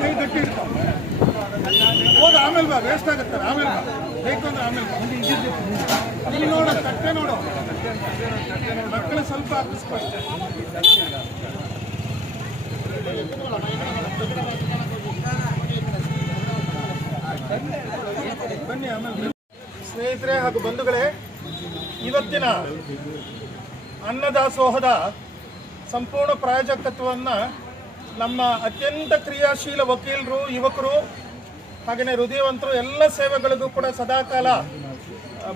ಕೈ ಗಟ್ಟಿ ಇಡ್ತಾವ ಹೋದ ಆಮೇಲೆ ಬಾ ವೇಸ್ಟ್ ಆಗುತ್ತೆ ಆಮೇಲೆ ಬಾ ಬೇಕು ಅಂದ್ರೆ ಆಮೇಲೆ ಬಾ ಇಲ್ಲಿ ನೋಡು ತಟ್ಟೆ ನೋಡು ಮಕ್ಕಳು ಸ್ವಲ್ಪ ಹಾಕಿಸ್ಕೊಳ್ತಾರೆ ಬನ್ನಿ ಆಮೇಲೆ ಸ್ನೇಹಿತರೆ ಹಾಗೂ ಬಂಧುಗಳೇ ಇವತ್ತಿನ ಅನ್ನದಾಸೋಹದ ಸಂಪೂರ್ಣ ಪ್ರಾಯೋಜಕತ್ವವನ್ನು ನಮ್ಮ ಅತ್ಯಂತ ಕ್ರಿಯಾಶೀಲ ವಕೀಲರು ಯುವಕರು ಹಾಗೆಯೇ ಹೃದಯವಂತರು ಎಲ್ಲ ಸೇವೆಗಳಿಗೂ ಕೂಡ ಸದಾಕಾಲ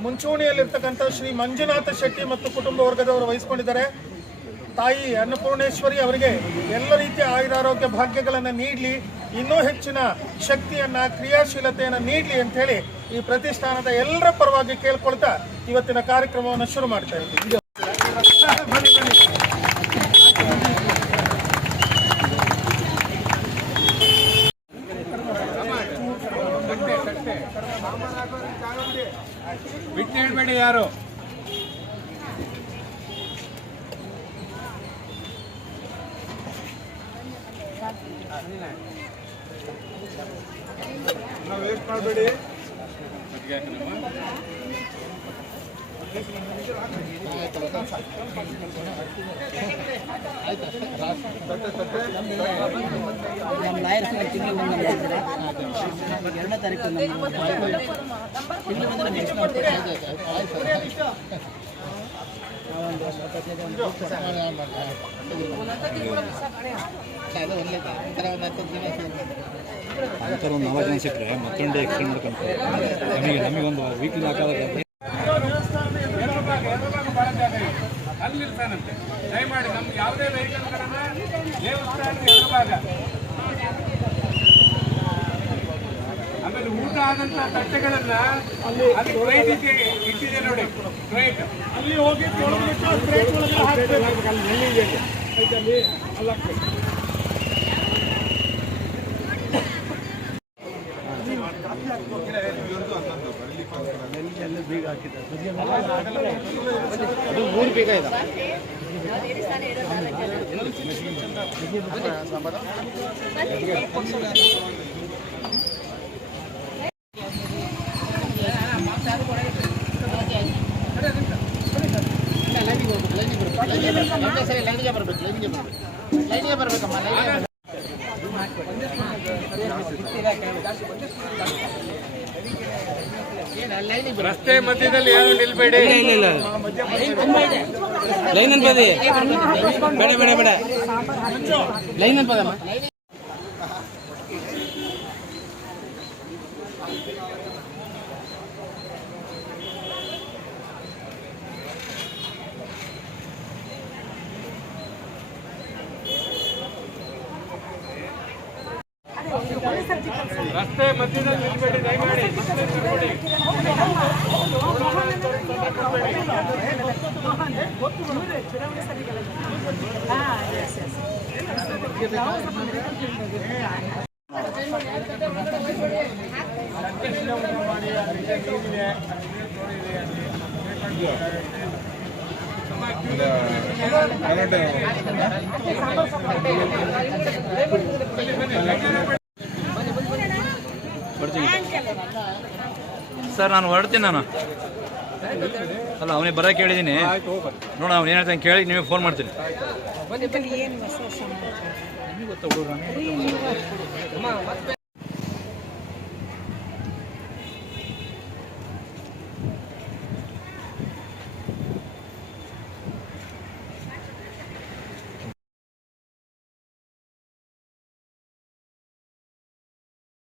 ಮುಂಚೂಣಿಯಲ್ಲಿರ್ತಕ್ಕಂಥ ಶ್ರೀ ಮಂಜುನಾಥ ಶೆಟ್ಟಿ ಮತ್ತು ಕುಟುಂಬ ವರ್ಗದವರು ವಹಿಸ್ಕೊಂಡಿದ್ದಾರೆ. ತಾಯಿ ಅನ್ನಪೂರ್ಣೇಶ್ವರಿ ಅವರಿಗೆ ಎಲ್ಲ ರೀತಿಯ ಆಯುರಾರೋಗ್ಯ ಭಾಗ್ಯಗಳನ್ನು ನೀಡಲಿ, ಇನ್ನೂ ಹೆಚ್ಚಿನ ಶಕ್ತಿಯನ್ನು ಕ್ರಿಯಾಶೀಲತೆಯನ್ನು ನೀಡಲಿ ಅಂಥೇಳಿ ಈ ಪ್ರತಿಷ್ಠಾನದ ಎಲ್ಲರ ಪರವಾಗಿ ಕೇಳ್ಕೊಳ್ತಾ ಇವತ್ತಿನ ಕಾರ್ಯಕ್ರಮವನ್ನು ಶುರು ಮಾಡ್ತಾ ಇದ್ದೀವಿ. ಬಿಟ್ಟು ಹೇಳ್ಬೇಡಿ ಯಾರು ವೇಸ್ಟ್ ಮಾಡಬೇಡಿ. ನಮ್ಮ ಲಾಯರ್ಸ್ ತಿಂಗಳು ಬಂದಿದ್ದಾರೆ. 2ನೇ ತಾರೀಕು ತಿಂಗಳು ಬಂದರೆ ನೆಕ್ಸ್ಟ್ ಒಂದು 4 ಜನ ಸಿಕ್ಕರೆ ಮತ್ತೊಂದು ಎಕ್ಸ್ಟೆಂಡ್ ಮಾಡ್ಕೊಂತಾರೆ. ನಮಗೊಂದು ವೀಕ್ಲಿ ಹಾಕೋದ್ರೆ ಅಲ್ಲಿ ನಿಲ್ತಾನಂತೆ. ದಯಮಾಡಿ ನಮ್ಗೆ ಯಾವುದೇ ವೆಹಿಕಲ್ಗಳನ್ನ ದೇವಸ್ಥಾನದ ಎಡಭಾಗ, ಆಮೇಲೆ ಊಟ ಆದಂತ ತಟ್ಟೆಗಳನ್ನ ಅಲ್ಲಿ ಟ್ರೈನಿಗೆ ಇಟ್ಟಿದೆ ನೋಡಿ, ಟ್ರೈಟ್ ಅಲ್ಲಿ ಹೋಗಿ ತೊಳೆದ್ಬಿಟ್ಟು ಪ್ಲೇಟ್ ಒಳಗೆ ಹಾಕ್ಬೇಕು. ಅದು 3 ಬೇಗ ಇದೆ. ಲೈನಿಗೆ ಬರಬೇಕಮ್ಮ. ರಸ್ತೆ ಮಧ್ಯದಲ್ಲಿ ಯಾರು ನಿಲ್ಬೇಡಿ. ಲೈನ್ ಅನ್ಪದಿ ಬೇಡ ಬೇಡ ಬೇಡ ಲೈನ್ ಅನ್ಪದಮ್ಮ. ರಸ್ತೆ ಮಧ್ಯದಲ್ಲಿ ನಿಲ್ಬೇಡಿ ದಯಮಾಡಿ. ಸರ್ ನಾನು ಹೊರಡ್ತೀನಿ. ನಾನು ಅಲ್ಲ ಅವನಿಗೆ ಬರೋಕೆ ಹೇಳಿದ್ದೀನಿ. ನೋಡ ಅವ್ನು ಏನು ಹೇಳ್ತಾನೆ ಕೇಳಿ ನಿಮಗೆ ಫೋನ್ ಮಾಡ್ತೀನಿ.